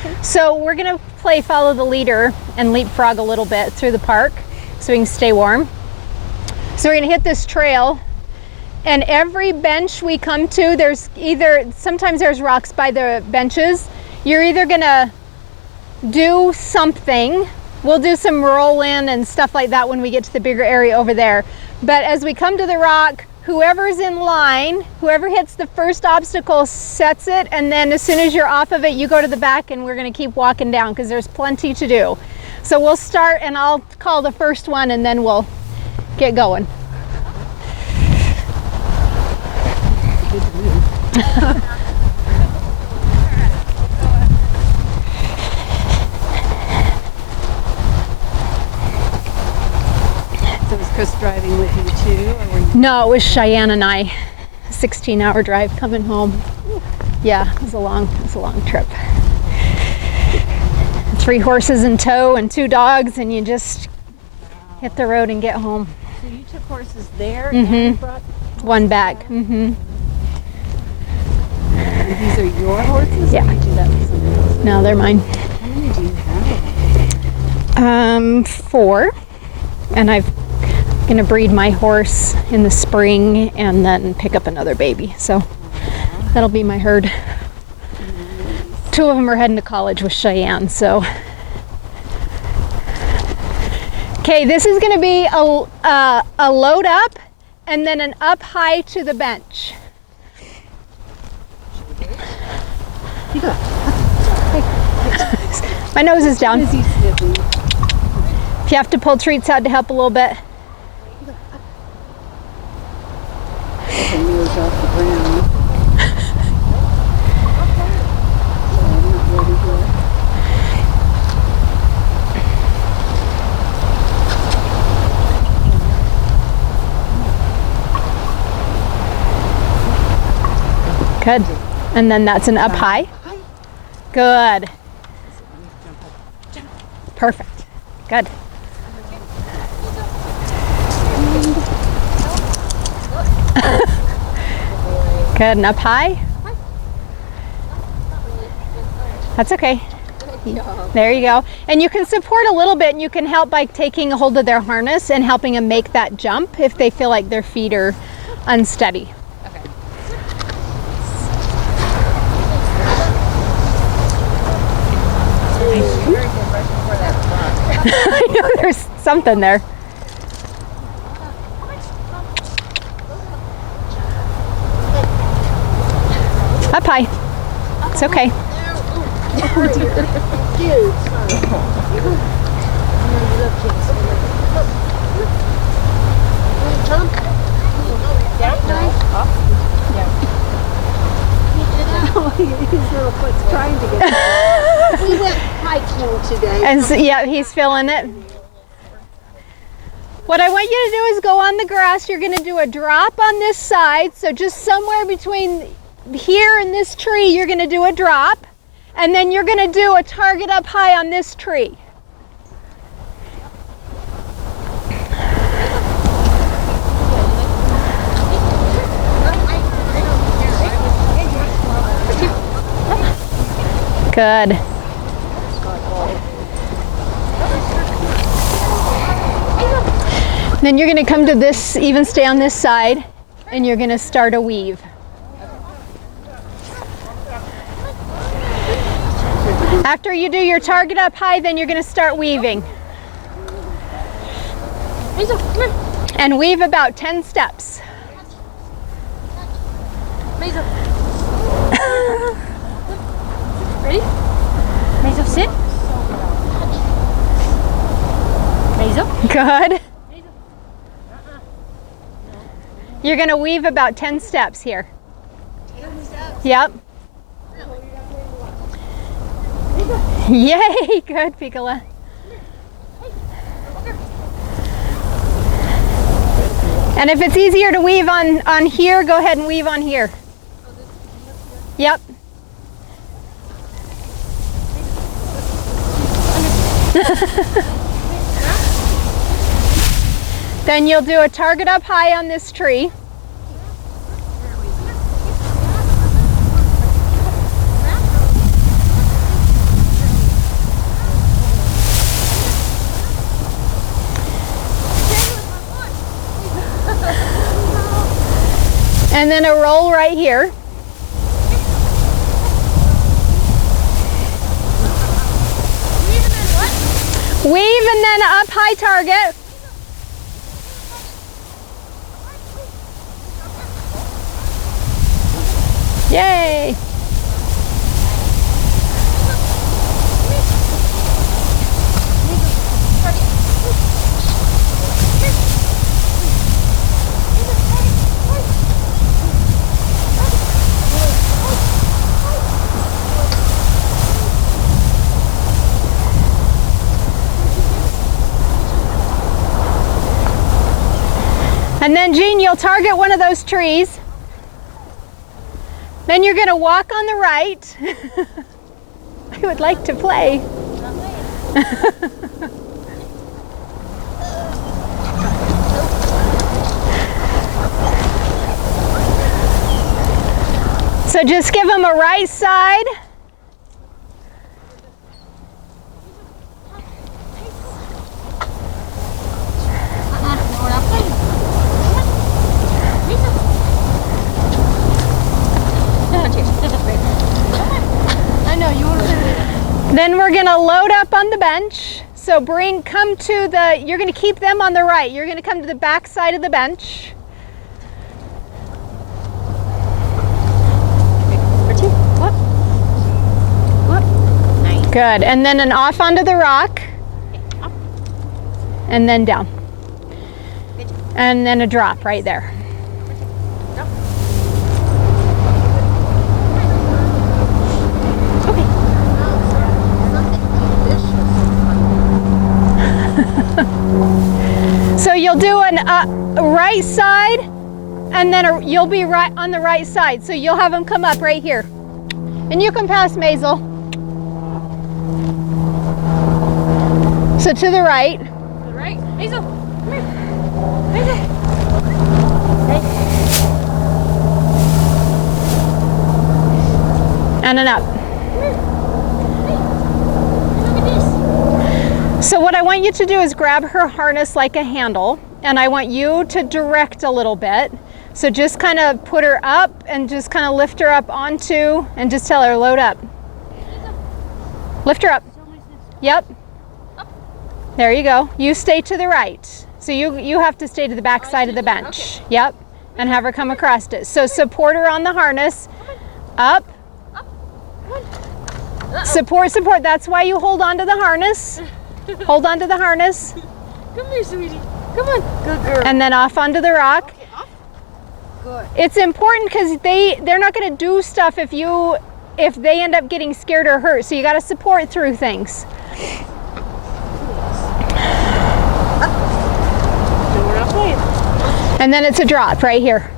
Okay. So we're gonna play follow the leader and leapfrog a little bit through the park so we can stay warm. So we're gonna hit this trail, and every bench we come to, sometimes there's rocks by the benches. You're either gonna do something. We'll do some roll in and stuff like that when we get to the bigger area over there. But as we come to the rock, whoever's in line, whoever hits the first obstacle sets it, and then as soon as you're off of it, you go to the back, and we're gonna keep walking down because there's plenty to do. So we'll start, and I'll call the first one, and then we'll get going. So was Chris driving with you too? Or were you... No, it was Cheyenne and I. 16-hour drive coming home. Yeah, it was a long trip. 3 horses in tow and 2 dogs, and you just hit the road and get home. So you took horses there and you brought 1 back. Mm-hmm. And these are your horses? Yeah. Or you do that with somebody else? No, they're mine. How many do you have? 4, and I'm gonna breed my horse in the spring and then pick up another baby. So that'll be my herd. 2 of them are heading to college with Cheyenne. So, okay, this is gonna be a load up and then an up high to the bench. You go. My nose is down. Is he sniffing? If you have to pull treats out to help a little bit. Okay, yours off the ground. So I'm not ready yet. Good. And then that's an up high. Good. Perfect. Good. Good, and up high. That's okay. There you go. And you can support a little bit, and you can help by taking a hold of their harness and helping them make that jump if they feel like their feet are unsteady. Okay. I know there's something there. Up high. It's okay. His little foot's trying to get We went hiking today. And so, yeah, he's feeling it. What I want you to do is go on the grass. You're going to do a drop on this side. So just somewhere between here and this tree, you're going to do a drop. And then you're going to do a target up high on this tree. Good. Then you're going to come to this, even stay on this side, and you're going to start a weave. After you do your target up high, then you're going to start weaving. And weave about 10 steps. Ready? Maisel, sit. Maisel. Good. You're going to weave about 10 steps here. 10 steps? Yep. Yay! Good, Piccola. And if it's easier to weave on here, go ahead and weave on here. Yep. Then you'll do a target up high on this tree. And then a roll right here. Weave and then up high target. Yay! And then Jean, you'll target one of those trees. Then you're going to walk on the right. I would like to play. So just give them a right side. Then we're going to load up on the bench. So come to the, you're going to keep them on the right. You're going to come to the back side of the bench. Good. And then an off onto the rock. And then down. And then a drop right there. So you'll do a right side, and then you'll be right on the right side. So you'll have them come up right here. And you can pass Maisel. So to the right. To the right. Maisel, come here. Maisel. And an up. So what I want you to do is grab her harness like a handle, and I want you to direct a little bit. So just kind of put her up and just kind of lift her up onto, and just tell her, load up. Lift her up. Yep. There you go. You stay to the right. So you have to stay to the back side of the bench. Yep. And have her come across it. So support her on the harness. Up. Support. That's why you hold on to the harness. Hold on to the harness. Come here, sweetie. Come on. Good girl. And then off onto the rock. Okay, off. Good. It's important because they're not going to do stuff if they end up getting scared or hurt. So you got to support through things. And then it's a drop right here.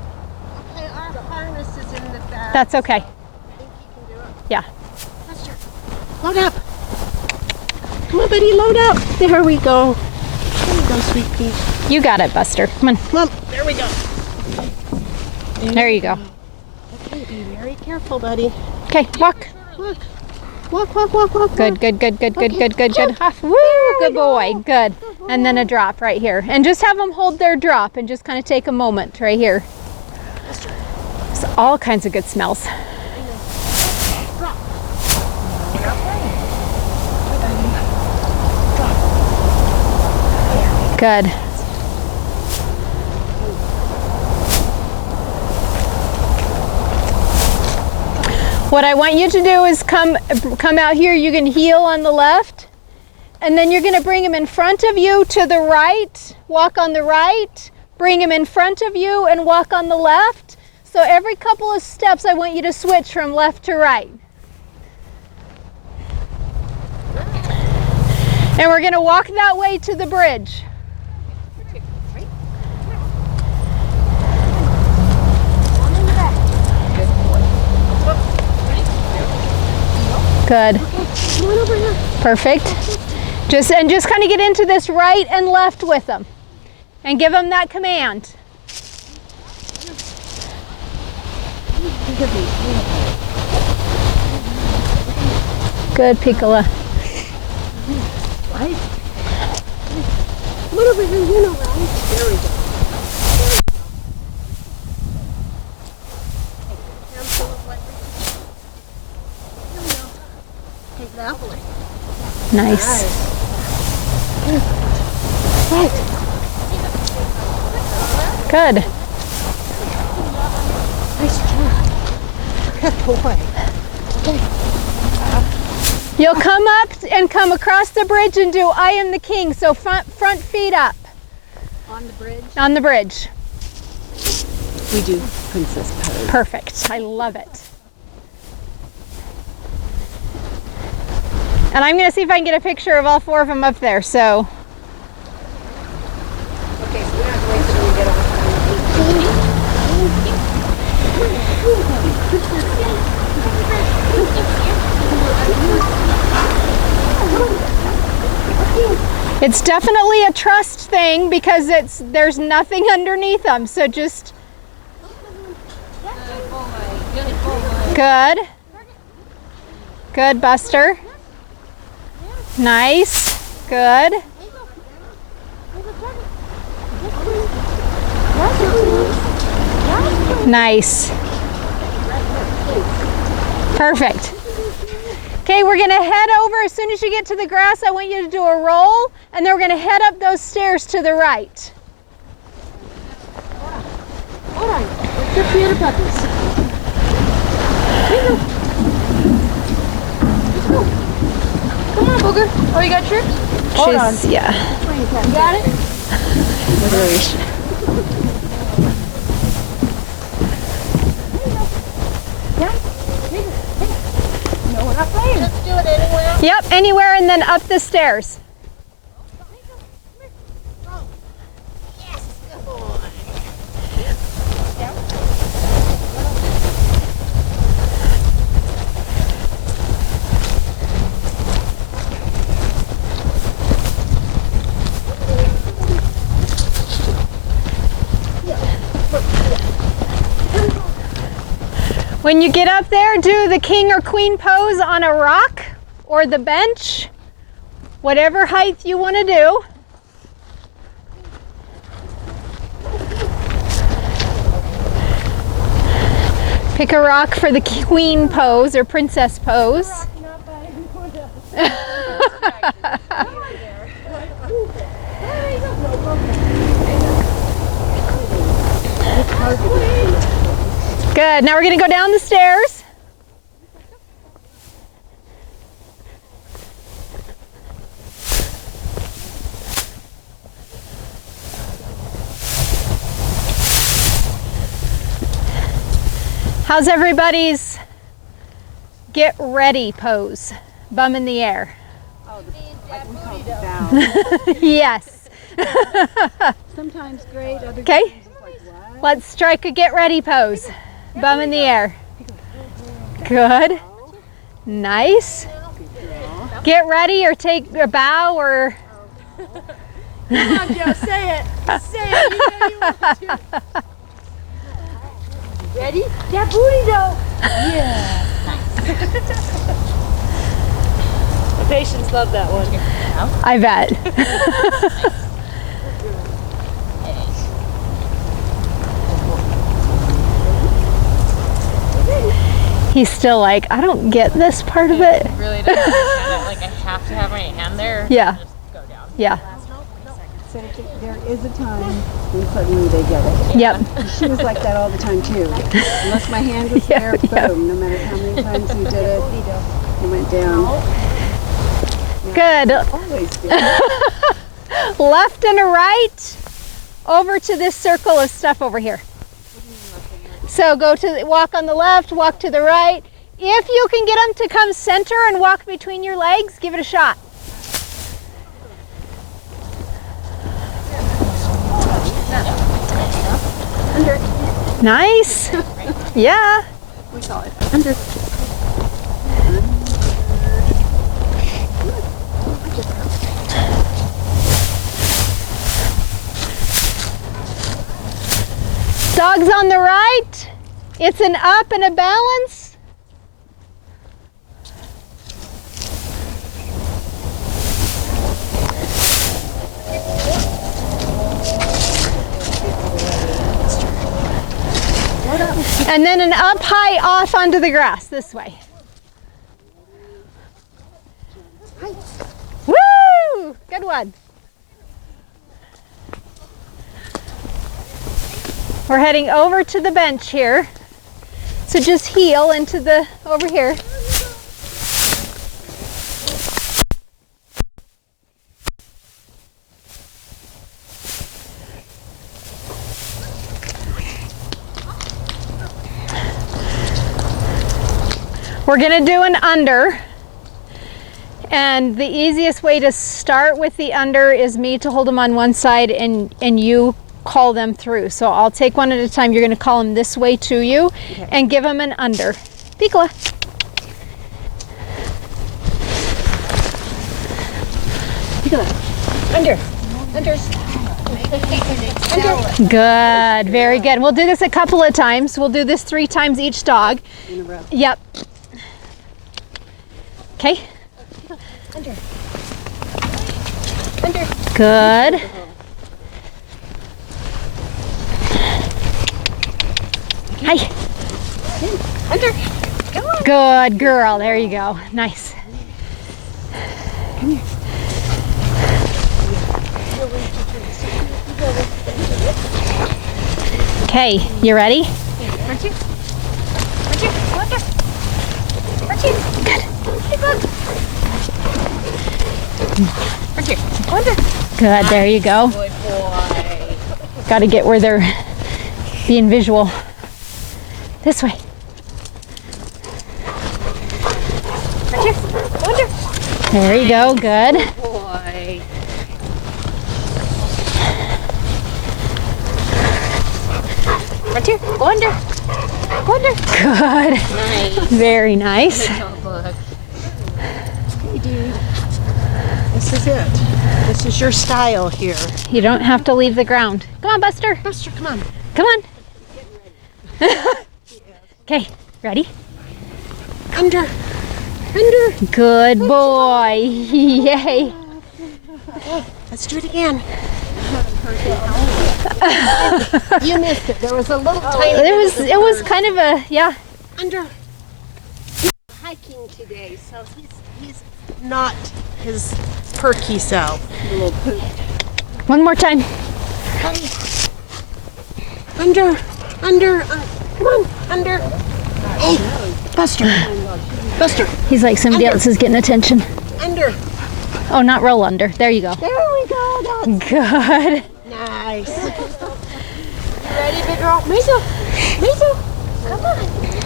Okay, our harness is in the back. That's okay. I think you can do it. Yeah. Buster, load up. Come on, buddy, load up. There we go. There we go, sweet pea. You got it, Buster. Come on. Come on. There we go. There you go. Okay, be very careful, buddy. Okay, walk. Walk. Walk. Good. Off. Woo, good boy. Good. And then a drop right here. And just have them hold their drop and just kind of take a moment right here. It's all kinds of good smells. Good. What I want you to do is come out here. You can heel on the left, and then you're going to bring him in front of you to the right, walk on the right, bring him in front of you and walk on the left. So every couple of steps I want you to switch from left to right. And we're going to walk that way to the bridge. Good. Perfect. Just kind of get into this right and left with them and give them that command. Good, Piccola. Right. Come on over here, you know, right? There we go. Take it out. Nice. Right. Good. Nice job. Good boy. You'll come up and come across the bridge and do I am the king. So front feet up. On the bridge. On the bridge. We do princess pose. Perfect. I love it. And I'm going to see if I can get a picture of all 4 of them up there. So. Okay, so we don't have to wait till we get over. It's definitely a trust thing because there's nothing underneath them. So just. Good. Good, Buster. Nice. Good. Nice. Perfect. Okay, we're gonna head over as soon as you get to the grass. I want you to do a roll, and then we're gonna head up those stairs to the right. All right, let's get the other puppies. Here you go. Let's go. Come on, Booger. Oh, you got tricks? Hold on. Yeah. You got it? Yeah? No, we're not playing. Let's do it anywhere. Yep, anywhere and then up the stairs. Yes, good boy. When you get up there, do the king or queen pose on a rock or the bench, whatever height you want to do. Pick a rock for the queen pose or princess pose. Good. Now we're going to go down the stairs. How's everybody's get ready pose? Bum in the air. Oh, we call it the bow. Yes. Sometimes great, other Okay. times it's like, what? Let's strike a get ready pose. Bum in the air. Good. Nice. Get ready or take a bow or. Come on, Joe, say it. Say it. You know you want to. Ready? Yeah, booty though. Yeah. The patients love that one. I bet. He's still like, I don't get this part of it. Really don't understand it. Like I have to have my hand there. Yeah. Just go down. Yeah. So there is a time when suddenly they get it. Yep. She was like that all the time too. Unless my hand was there, boom. No matter how many times you did it, it went down. Good. Always did. Left and a right. Over to this circle of stuff over here. So go to walk on the left, walk to the right. If you can get them to come center and walk between your legs, give it a shot. Under. Nice. Yeah. We call it under. Dogs on the right. It's an up and a balance. And then an up high off onto the grass this way. one. We're heading over to the bench here. So just heel into the, over here. We're gonna do an under. And the easiest way to start with the under is me to hold them on one side and you call them through. So I'll take one at a time. You're going to call them this way to you and give them an under. Piccola. Piccola. Under. Under. Good. Very good. We'll do this a couple of times. We'll do this 3 times each dog. In a row. Yep. Okay. Under. Under. Good. Hi. Under. Come on. Good girl. There you go. Nice. Come here. Okay. You ready? Aren't you? Aren't you? Aren't you? Aren't you? Good. Aren't you? Under. Good. There you go. Good boy. Got to get where they're being visual. This way. Aren't you? Under. There you go. Good. Boy. Aren't you? Go under. Go under. Good. Nice. Very nice. Look. Hey, dude. This is it. This is your style here. You don't have to leave the ground. Come on, Buster. Buster, come on. Come on. Okay, ready? Under. Under. Good boy. Yay. Let's do it again. You missed it. There was a little tiny It was kind of a, yeah. under. He's hiking today, so he's not his perky self. A little poop. One more time. Under. Come on, under. Hey, Buster. Buster, He's like somebody else is getting attention. under. Oh, not roll under. There you go. There we go. That's Good. nice. You ready, big girl? Maisel. Come on.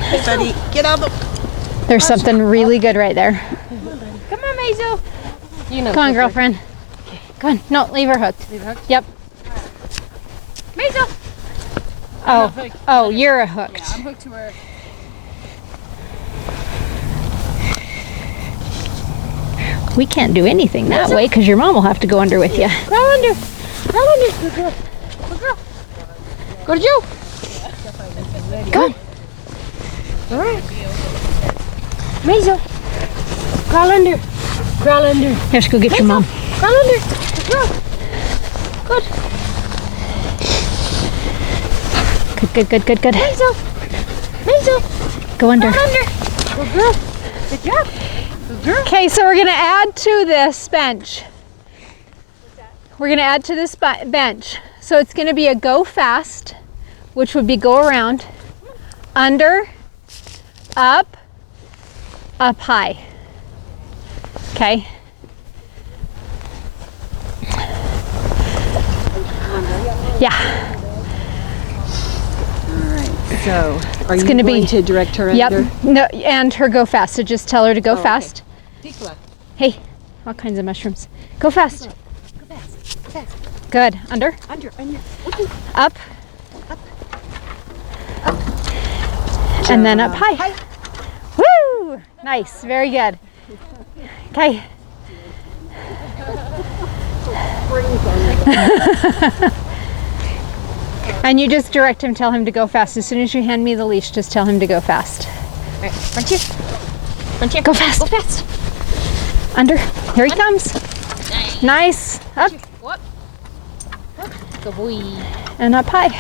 Hey, buddy, get out of the... There's something really good right there. Come on, Maisel. You know. Come on, girlfriend. Come on. No, leave her hooked. Leave her hooked? Yep. Maisel. Oh, you're a hooked. I'm hooked to her. We can't do anything that way because your mom will have to go under with you. Crawl under. Crawl under. Good girl. Good girl. Go to you. Come on. All right. Maisel. Crawl under. Crawl under. Here, go get your mom. Crawl under. Good girl. Good. Good. Maisel. Go under. Crawl under. Good girl. Good job. Good girl. Okay, so we're gonna add to this bench. We're gonna add to this bench. So it's gonna be a go fast, which would be go around, under, up high. Okay. Yeah. So, are you gonna going be- to direct her Yep. under? No, and her go fast. So just tell her to go okay. fast. Piccola. Hey, all kinds of mushrooms. Go fast. Go fast. Fast. Good. Under, Under. Okay. up, and then up high. High. Woo! Nice. Very good. Okay. And you just direct him, tell him to go fast. As soon as you hand me the leash, just tell him to go fast. All right. Frontier. Frontier. Go fast. Go fast. Under. Here he comes. Nice. Up Go up. Up. Good boy. and up high.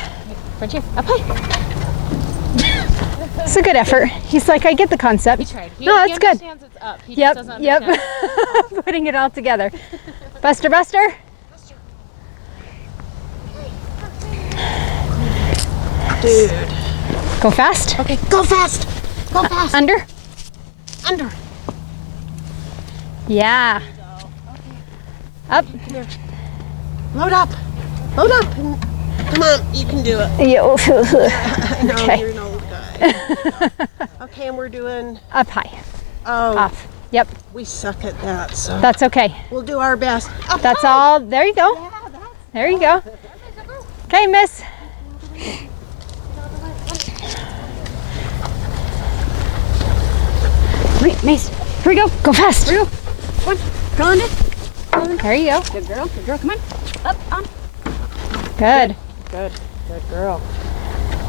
Frontier. Up high. It's a good effort. He's like, I get the concept. He tried. No, that's he good. understands it's up. He Yep, just doesn't yep. understand. Putting it all together. Buster, Buster. Dude. Go fast. Okay, go fast. Go fast. Under. Under. Yeah. Up. Load up. Load up. And come on, you can do it. Yeah. I know Okay. you're an old guy. Okay, and we're doing. Up high. Oh, Off. Yep. we suck at that, so That's okay. we'll do our best. Up That's high. all. There you go. There you go. Okay, miss. Mace, here we go. Go fast. Here we go. Come on. Go on. There you go. Good girl. Good girl. Come on. Up, on. Good. Good. Good girl.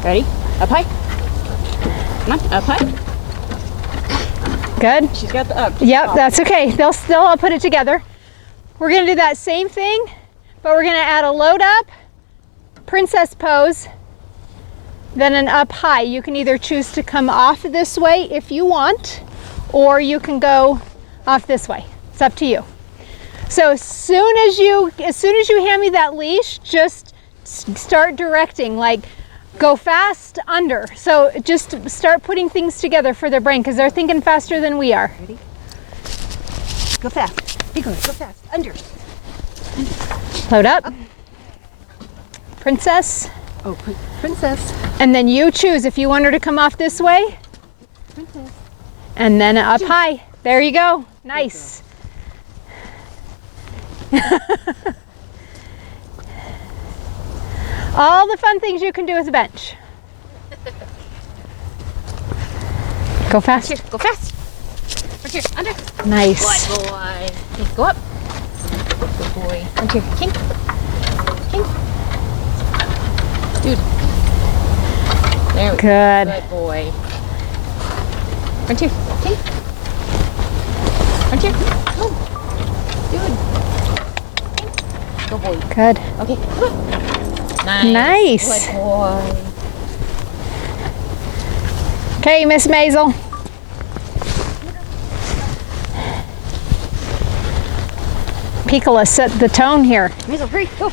Ready? Up high. Come on. Up high. Good. She's got the up. Yep, that's okay. They'll still all put it together. We're gonna do that same thing, but we're gonna add a load up, princess pose, then an up high. You can either choose to come off this way if you want, or you can go off this way. It's up to you. So as soon as you hand me that leash, just start directing, like go fast, under. So just start putting things together for their brain because they're thinking faster than we are. Ready? Go fast. Be good. Go fast. Under. Load up. Princess. Oh, princess. And then you choose if you want her to come off this way. Princess. And then up high. There you go. Nice. All the fun things you can do with a bench. Go fast. Here, go fast. Right here, under. Nice. Good boy. Okay, go up. Good boy. Right here, king. King. Dude. There we go. Good. Good boy. Right here, king. Right here. Go. Dude. Go boy. Good. Okay, come on. Nice. Nice. Good boy. Okay, Miss Maisel. Piccola set the tone here. Maisel, hurry. Go.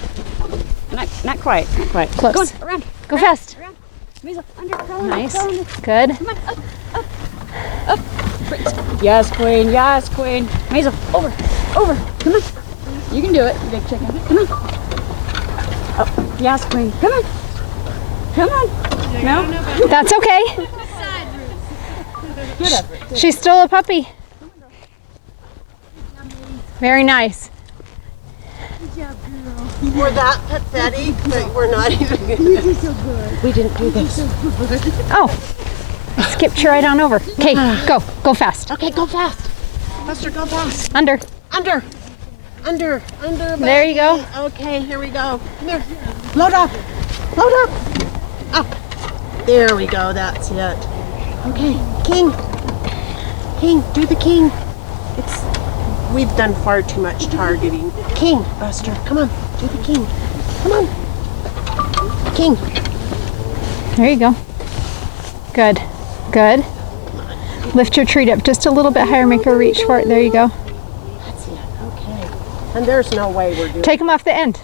Not quite. Not quite. Close. Go on. Around. Go fast. Around. Maisel, under. Go on. Nice. Go on. Good. Come on. Up. Yes, queen. Yes, queen. Maisel, over. Over. Come on. You can do it, you big chicken. Come on. Up. Yes, queen. Come on. Come on. No? That's okay. Good effort. She's still a puppy. Very nice. We're that pathetic, but we're not even good. We didn't do this. Oh, I skipped you right on over. Okay, go. Go fast. Okay, go fast. Buster, go fast. Under. Under. Under. Under. There you go. Okay, here we go. Come here. Load up. Load up. Up. There we go. That's it. Okay, king. King, do the king. We've done far too much targeting. King, Buster, come on. Do the king. Come on. King. There you go. Good. Good. Lift your treat up just a little bit higher. Make her reach for it. There you go. That's it. Okay. And there's no way we're doing Take them off the end.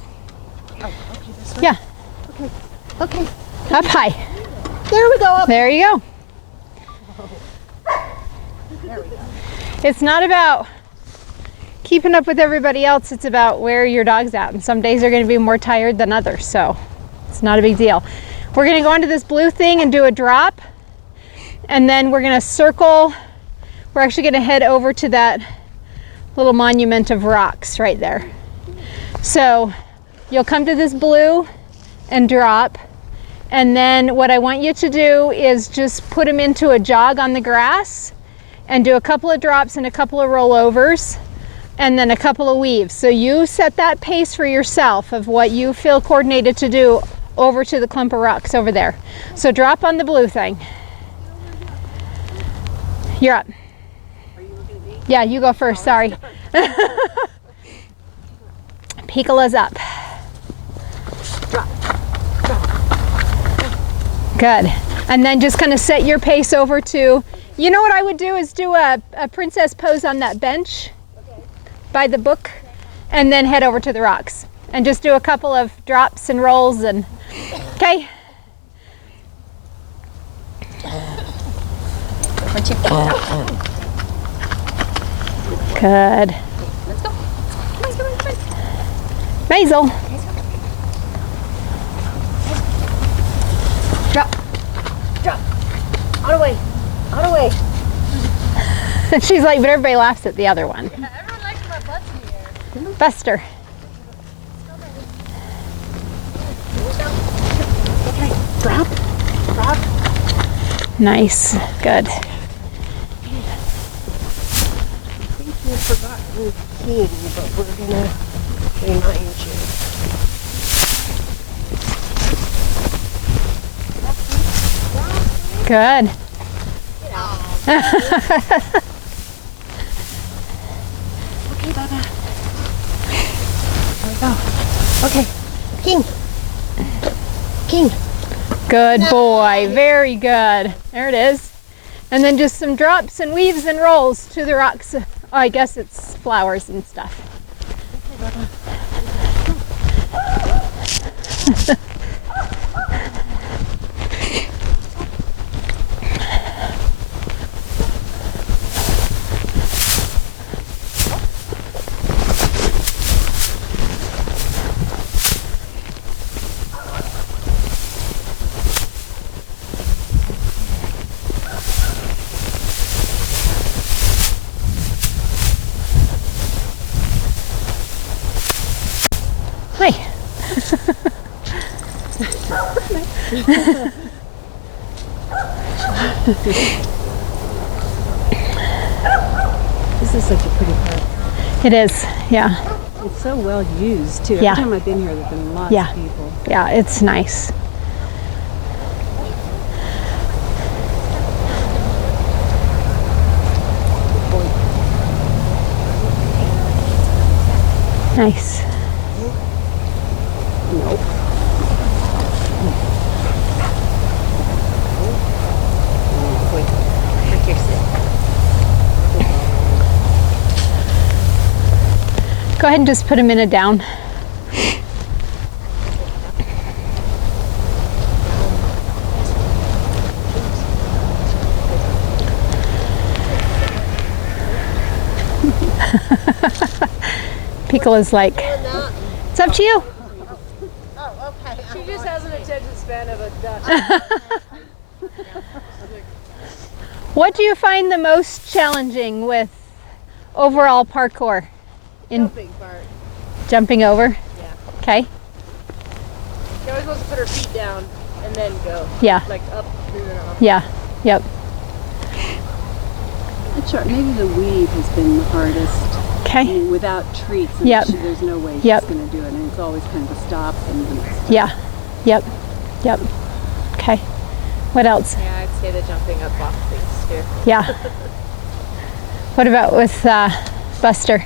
Oh, okay, this way. Yeah. Okay. Okay. Up high. There we go. Up. There you go. There we go. It's not about keeping up with everybody else. It's about where your dog's at. And some days are going to be more tired than others. So it's not a big deal. We're going to go onto this blue thing and do a drop. And then we're going to circle. We're actually going to head over to that little monument of rocks right there. So you'll come to this blue and drop. And then what I want you to do is just put them into a jog on the grass and do a couple of drops and a couple of rollovers and then a couple of weaves. So you set that pace for yourself of what you feel coordinated to do over to the clump of rocks over there. So drop on the blue thing. You're up. Yeah, you go first, sorry. Piccola's up. Good. And then just kind of set your pace over to, you know what I would do is do a princess pose on that bench by the book, and then head over to the rocks and just do a couple of drops and rolls and, okay? Good. Let's go. Come on, come on, come on. Maisel. Drop. Drop. Out of the way. Out of the way. And she's like, but everybody laughs at the other one. Yeah, everyone likes my butts in the air. Buster. Okay. Drop. Drop. Nice. Good. I think you forgot the king, but we're gonna remind you. Good. Okay, Baba. There we go. Okay. King. King. Good boy. Very good. There it is. And then just some drops and weaves and rolls to the rocks. Oh, I guess it's flowers and stuff. Hi. This is such a pretty park. It is. Yeah. It's so well used too. Yeah. Every time I've been here, there've been lots Yeah. of people. Yeah, it's nice. Nice. Nope. Go ahead and just put him in a down. Piccolo's like, it's up to you. Oh, okay. She just has an attention span of a duck. What do you find the most challenging with overall parkour? In Jumping part. jumping over? Yeah. Okay. She always wants to put her feet down and then go. Yeah. Like up through and off. Yeah. Yep. That's right. Maybe the weave has been the hardest. I Okay. mean, without treats, and Yep. there's no way Yep. she's going to do it, and it's always kind of a stop. And Yeah. Yep. Yep. Okay. What else? Yeah, I'd say the jumping up off things too. Yeah. What about with Buster?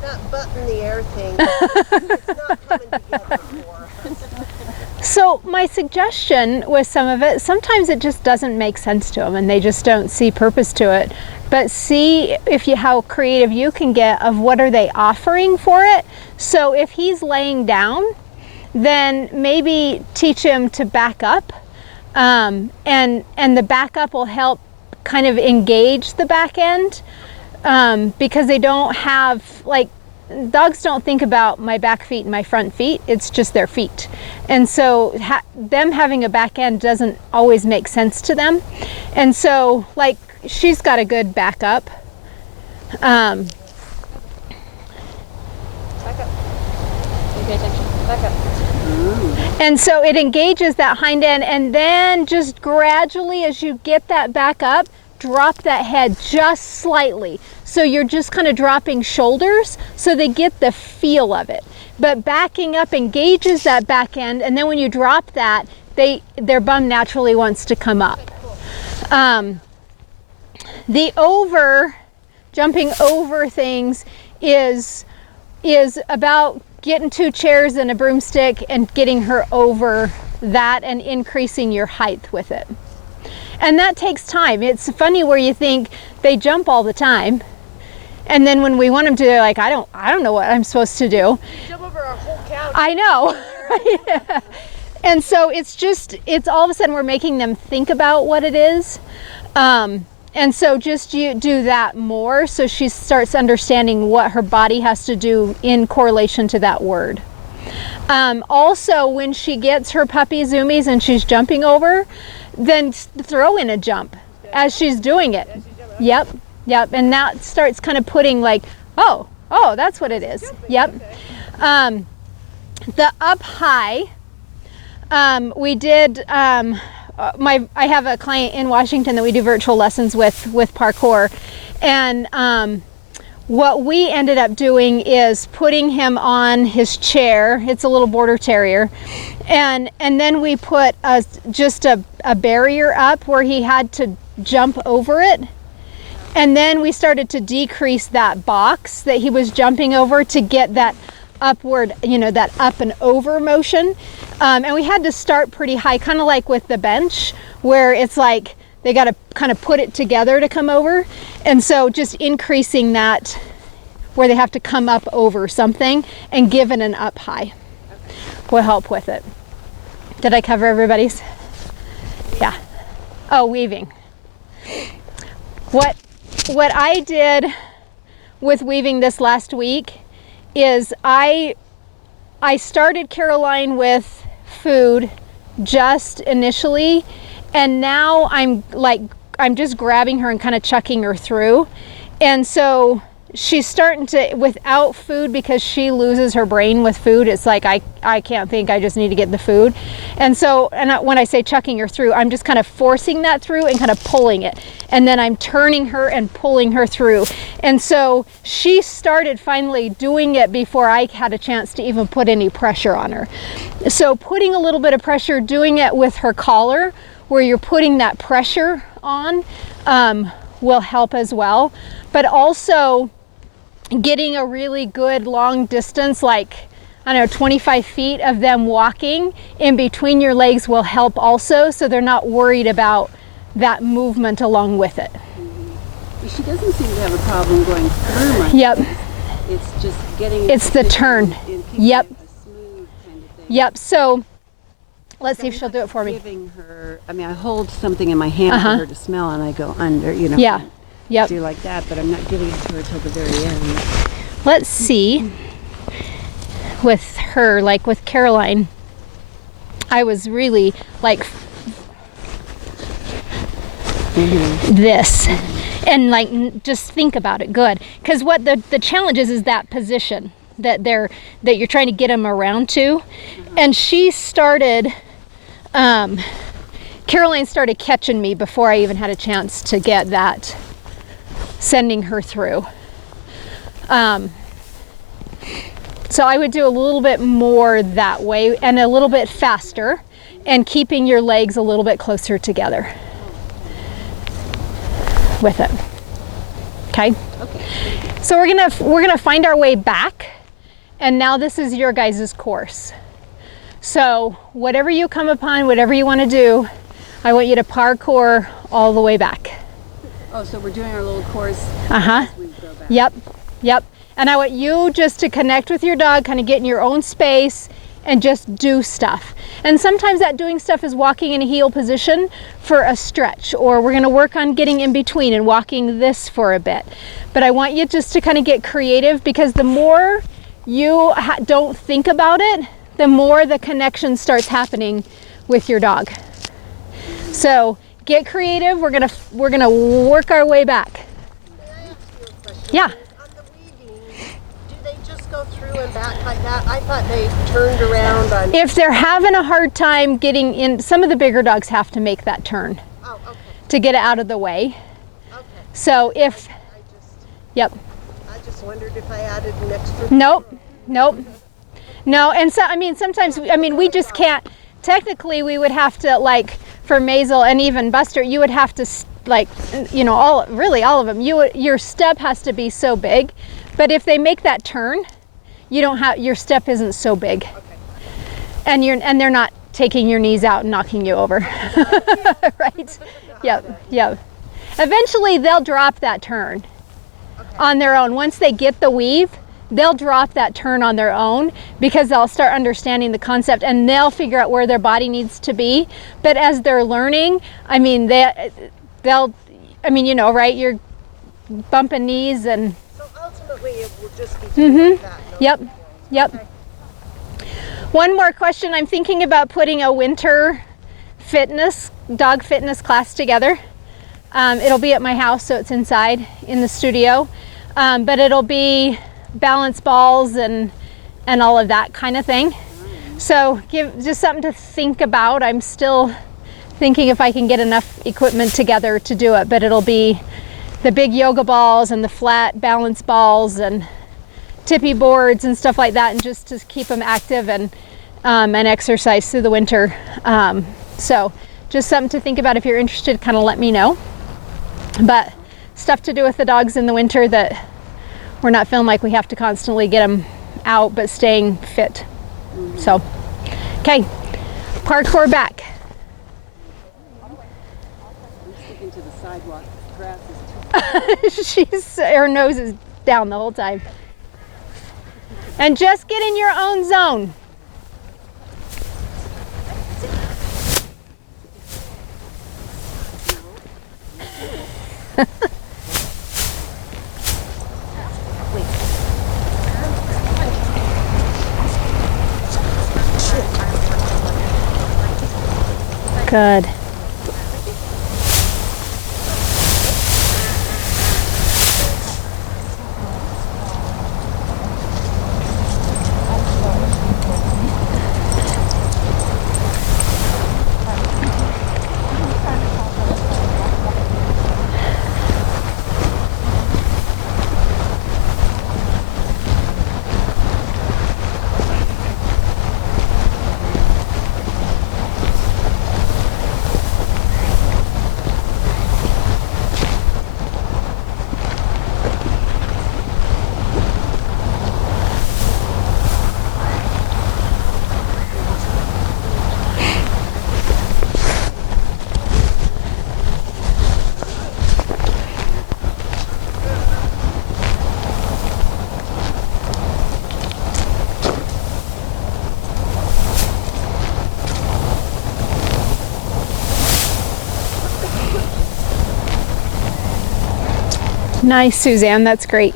That butt in the air thing. It's not coming together for us. So my suggestion with some of it, sometimes it just doesn't make sense to them and they just don't see purpose to it. But see if you how creative you can get of what are they offering for it. So if he's laying down, then maybe teach him to back up, and the backup will help kind of engage the back end, because they don't have, like, dogs don't think about my back feet and my front feet, it's just their feet. And so them having a back end doesn't always make sense to them. And so, like, she's got a good backup. Back up. Pay attention. Back up. And so it engages that hind end, and then just gradually as you get that back up, drop that head just slightly. So you're just kind of dropping shoulders so they get the feel of it. But backing up engages that back end, and then when you drop that, their bum naturally wants to come up. The jumping over things is about getting 2 chairs and a broomstick and getting her over that and increasing your height with it. And that takes time. It's funny where you think they jump all the time, and then when we want them to, they're like, I don't know what I'm supposed to do. Jump over our whole couch. I know. Yeah. And so it's all of a sudden we're making them think about what it is. And so just you do that more, so she starts understanding what her body has to do in correlation to that word. Also, when she gets her puppy zoomies and she's jumping over, then throw in a jump as she's doing it. Yep. And that starts kind of putting like, oh, that's what it is. Yep. The up high, we did, I have a client in Washington that we do virtual lessons with parkour. And what we ended up doing is putting him on his chair. It's a little border terrier. And then we put just a barrier up where he had to jump over it. And then we started to decrease that box that he was jumping over to get that upward, that up and over motion. And we had to start pretty high, kind of like with the bench, where it's like they got to kind of put it together to come over. And so just increasing that where they have to come up over something and give it an up high will help with it. Did I cover everybody's? Yeah. Oh, weaving. What I did with weaving this last week is I started Caroline with food just initially, and now I'm just grabbing her and kind of chucking her through. And so she's starting to, without food, because she loses her brain with food, it's like I can't think, I just need to get the food. And so, when I say chucking her through, I'm just kind of forcing that through and kind of pulling it. And then I'm turning her and pulling her through. And so she started finally doing it before I had a chance to even put any pressure on her. So putting a little bit of pressure, doing it with her collar, where you're putting that pressure on, will help as well. But also getting a really good long distance, like, I don't know, 25 feet of them walking in between your legs will help also, so they're not worried about that movement along with it. She doesn't seem to have a problem going through my Yep. face. It's just getting It's the turn. Yep. A smooth kind of thing. Yep. So let's see if she'll do it for me. Giving her, I mean, I hold something in my hand for her to smell, and I go under, Yeah. Yep. do like that, but I'm not giving it to her till the very end. Let's see with her, like with Caroline, I was really like this, and like just think about it good, because what the challenge is that position that you're trying to get them around to. And she started, Caroline started catching me before I even had a chance to get that, sending her through. So I would do a little bit more that way and a little bit faster, and keeping your legs a little bit closer together with it. Okay? Okay. So we're gonna find our way back, and now this is your guys' course. So whatever you come upon, whatever you want to do, I want you to parkour all the way back. Oh, so we're doing our little course. Uh-huh. As we go back. Yep. And I want you just to connect with your dog, kind of get in your own space and just do stuff. And sometimes that doing stuff is walking in a heel position for a stretch, or we're gonna work on getting in between and walking this for a bit. But I want you just to kind of get creative, because the more you don't think about it, the more the connection starts happening with your dog. So get creative. We're gonna work our way back. May I ask you a question? Yeah. On the weaving, do they just go through and back like that? I thought they turned around on... If they're having a hard time getting in, some of the bigger dogs have to make that turn Oh, okay. to get it out of the way. Okay. So if, yep. I just wondered if I added an extra... Nope. No, and so, I mean, sometimes, we just can't, technically we would have to, like, for Maisel and even Buster, you would have to, like, all of them, your step has to be so big. But if they make that turn, your step isn't so big. Okay. And they're not taking your knees out and knocking you over. Right? Yep, yep. Eventually they'll drop that turn on their own. Once they get the weave, they'll drop that turn on their own because they'll start understanding the concept and they'll figure out where their body needs to be. But as they're learning, I mean, they'll, I mean, you know, right? You're bumping knees and... So ultimately it will just be like that. No? Yep, yep. Okay. One more question. I'm thinking about putting a winter dog fitness class together. It'll be at my house, so it's inside in the studio. But it'll be balance balls and all of that kind of thing. So just something to think about. I'm still thinking if I can get enough equipment together to do it, but it'll be the big yoga balls and the flat balance balls and tippy boards and stuff like that, and just to keep them active and exercise through the winter. So just something to think about. If you're interested, kind of let me know. But stuff to do with the dogs in the winter that we're not feeling like we have to constantly get them out, but staying fit. So, okay, parkour back. Sticking to the sidewalk. Grass is Her nose is down the whole time. And just get in your own zone. Good. Nice, Suzanne, that's great.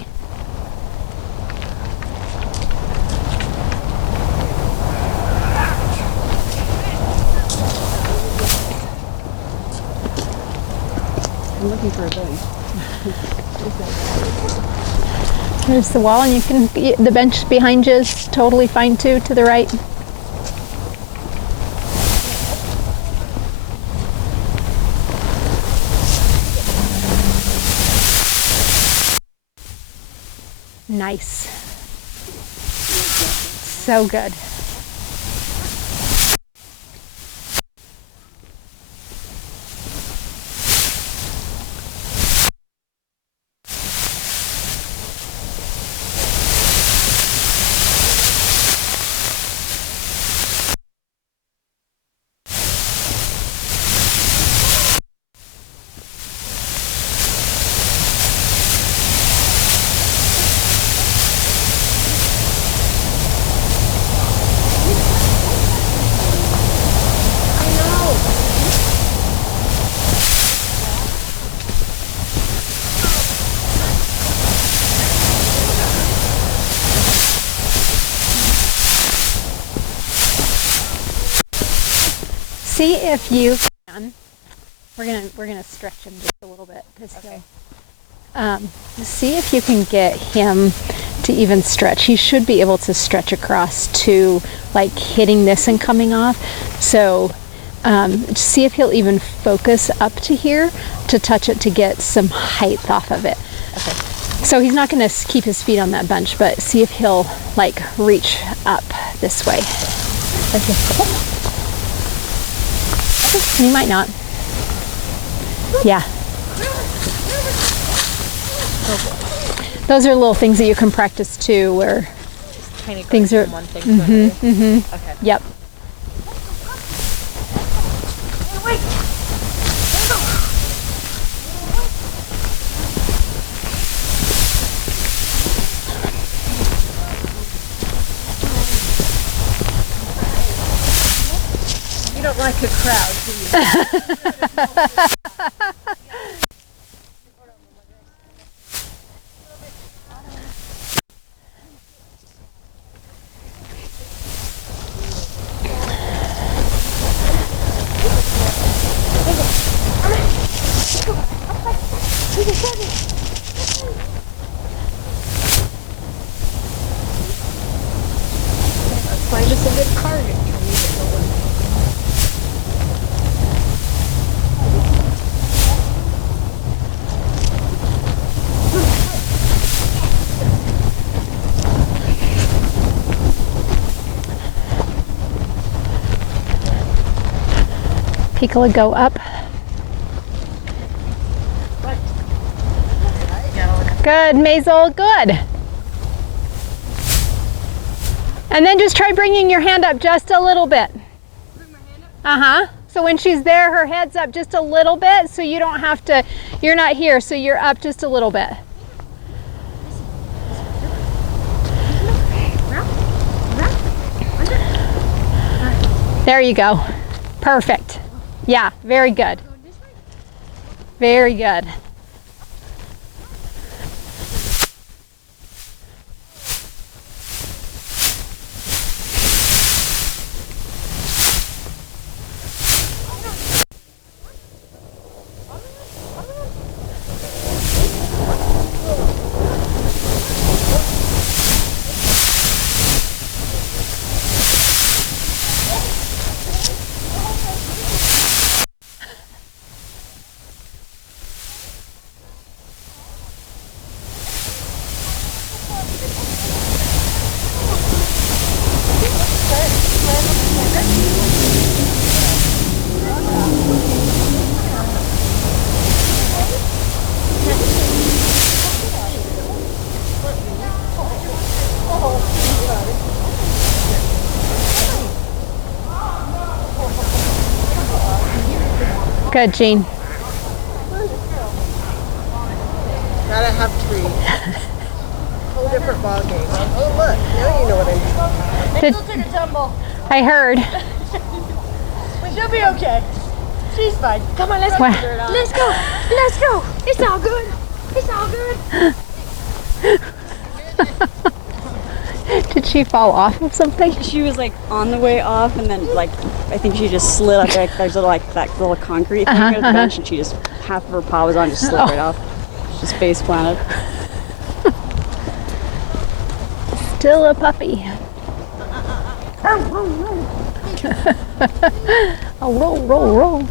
I'm looking for a bunny. There's the wall, and you can, the bench behind you is totally fine too, to the right. Nice. So good. See if you can. We're gonna stretch him just a little bit. Okay. See if you can get him to even stretch. He should be able to stretch across to like hitting this and coming off. So see if he'll even focus up to here to touch it to get some height off of it. Okay. So he's not going to keep his feet on that bench, but see if he'll like reach up this way. Okay. You might not. Yeah. Those are little things that you can practice too, where Kind of things are. one thing to another. Mm-hmm. Okay. Yep. Wait. There you go. You don't like a crowd, do you? Find us a good card. Piccola, go up. Good, Maisel, good. And then just try bringing your hand up just a little bit. Uh-huh. So when she's there, her head's up just a little bit, so you don't have to, you're not here, so you're up just a little bit. There you go. Perfect. Yeah, very good. Very good. Good, Jean. Gotta have trees. Whole different ball game. Oh look, now you know what I mean. Did- Maisel took a tumble. I heard. We should be okay. She's fine. Come on, let's go. Wow. Let's go. Let's go. It's all good. It's all good. Did she fall off of something? She was like on the way off, and then like I think she just slid up there. There's like that little concrete thing at the bench, and she just half of her paw was on, just slid right off. She just face planted. Still a puppy. Oh, roll, roll, roll.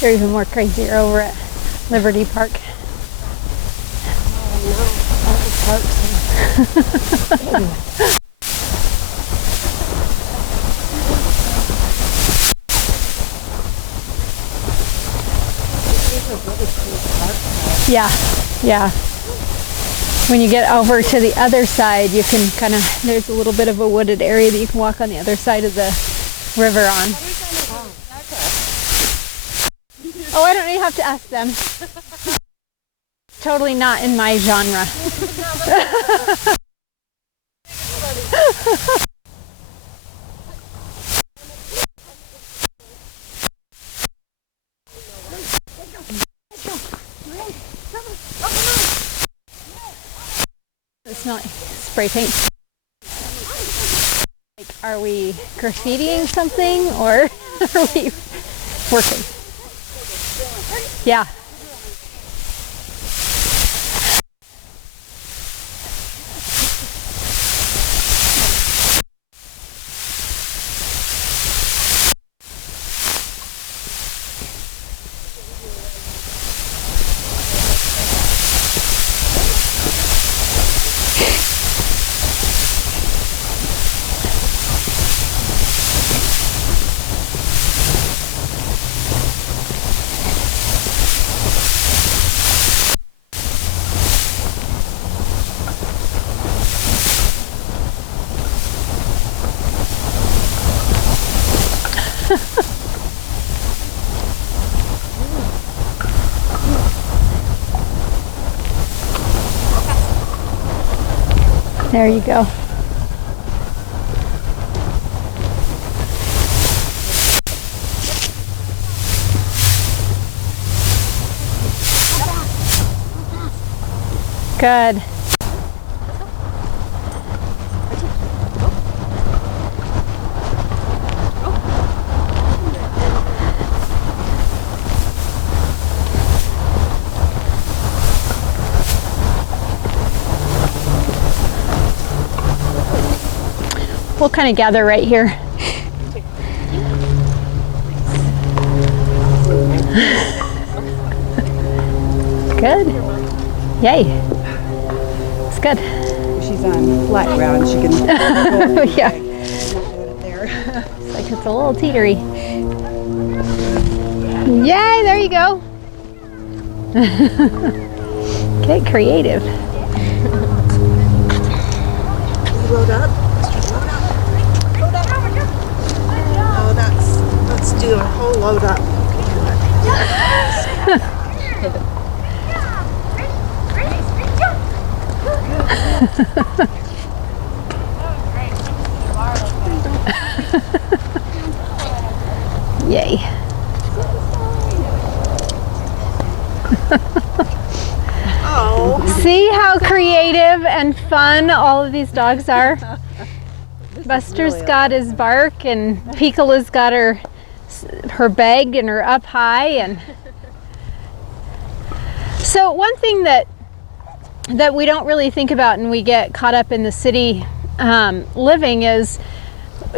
They're even more crazier over at Liberty Park. Yeah, yeah. When you get over to the other side, you can kind of, there's a little bit of a wooded area that you can walk on the other side of the river on. Oh, I don't even have to ask them. Totally not in my genre. it's not spray paint. Like, are we graffitiing something or are we working? Yeah. There you go. Good. We'll kind of gather right here. Good. Yay. It's good. She's on flat ground. She can. Yeah. There. It's like it's a little teetery. Yay, there you go. Get creative. Load up. Oh, let's do a whole load up. Yay. Oh. See how creative and fun all of these dogs are? Buster's got his bark and Picola's got her bag and her up high. And so one thing that we don't really think about and we get caught up in the city living is,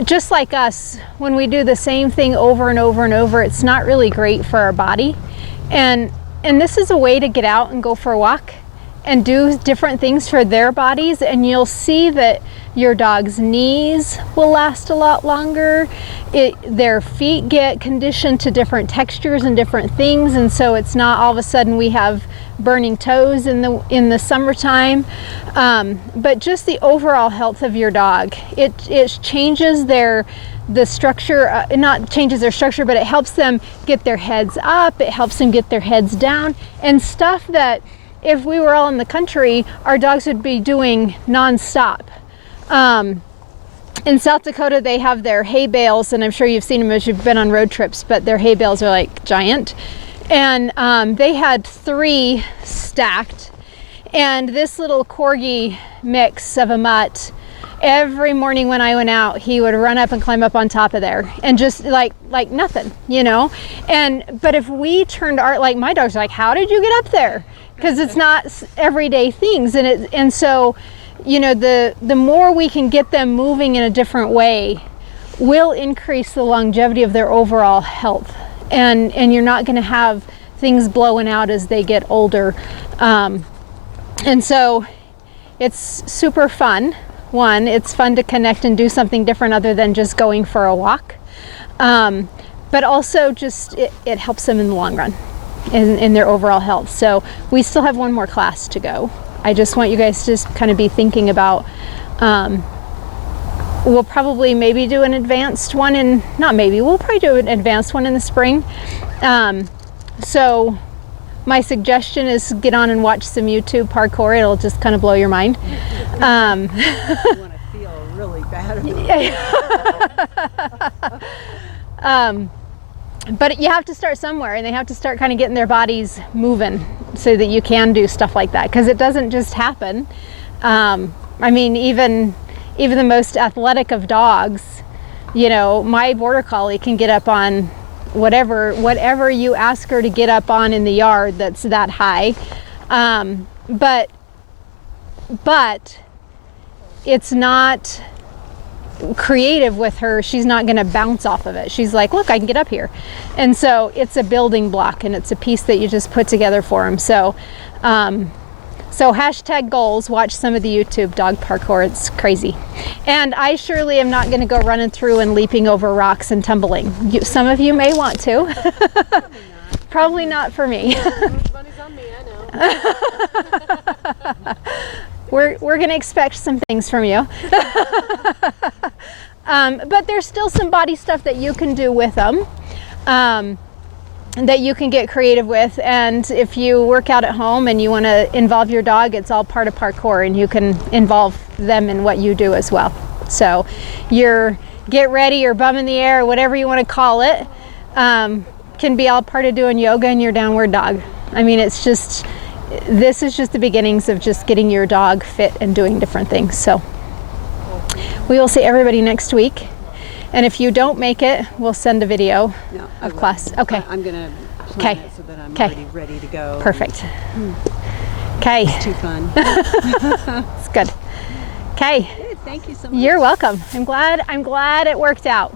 just like us, when we do the same thing over and over and over, it's not really great for our body. And this is a way to get out and go for a walk and do different things for their bodies, and you'll see that your dog's knees will last a lot longer. Their feet get conditioned to different textures and different things, and so it's not all of a sudden we have burning toes in the summertime. But just the overall health of your dog, it changes the structure, not changes their structure, but it helps them get their heads up, it helps them get their heads down, and stuff that if we were all in the country, our dogs would be doing non-stop. In South Dakota, they have their hay bales, and I'm sure you've seen them as you've been on road trips, but their hay bales are like giant. And they had 3 stacked, and this little corgi mix of a mutt, every morning when I went out, he would run up and climb up on top of there and just like nothing, you know. But if we turned like my dog's like, how did you get up there? Because it's not everyday things, and so, you know, the more we can get them moving in a different way will increase the longevity of their overall health, and you're not going to have things blowing out as they get older. And so it's super fun. One, it's fun to connect and do something different other than just going for a walk, but also just it helps them in the long run in their overall health. So we still have one more class to go. I just want you guys to just kind of be thinking about, we'll probably maybe do an advanced one we'll probably do an advanced one in the spring. So my suggestion is get on and watch some YouTube parkour. It'll just kind of blow your mind. You want to feel really bad about it. But you have to start somewhere, and they have to start kind of getting their bodies moving so that you can do stuff like that, because it doesn't just happen. I mean, even the most athletic of dogs, you know, my border collie can get up on whatever you ask her to get up on in the yard that's that high. But it's not creative with her. She's not going to bounce off of it. She's like, look, I can get up here. And so it's a building block, and it's a piece that you just put together for them. So so hashtag goals, watch some of the YouTube dog parkour. It's crazy. And I surely am not going to go running through and leaping over rocks and tumbling. Some of you may want to. Probably not for me. Money's on me, I know. We're going to expect some things from you. But there's still some body stuff that you can do with them, that you can get creative with. And if you work out at home and you want to involve your dog, it's all part of parkour, and you can involve them in what you do as well. So your get ready or bum in the air, whatever you want to call it, can be all part of doing yoga and your downward dog. I mean, this is just the beginnings of just getting your dog fit and doing different things. So we will see everybody next week. And if you don't make it, we'll send a video of class. Okay. I'm going to plan it so that I'm already ready to go. Perfect. Okay. It's too fun. It's good. Okay. Thank you so much. You're welcome. I'm glad it worked out.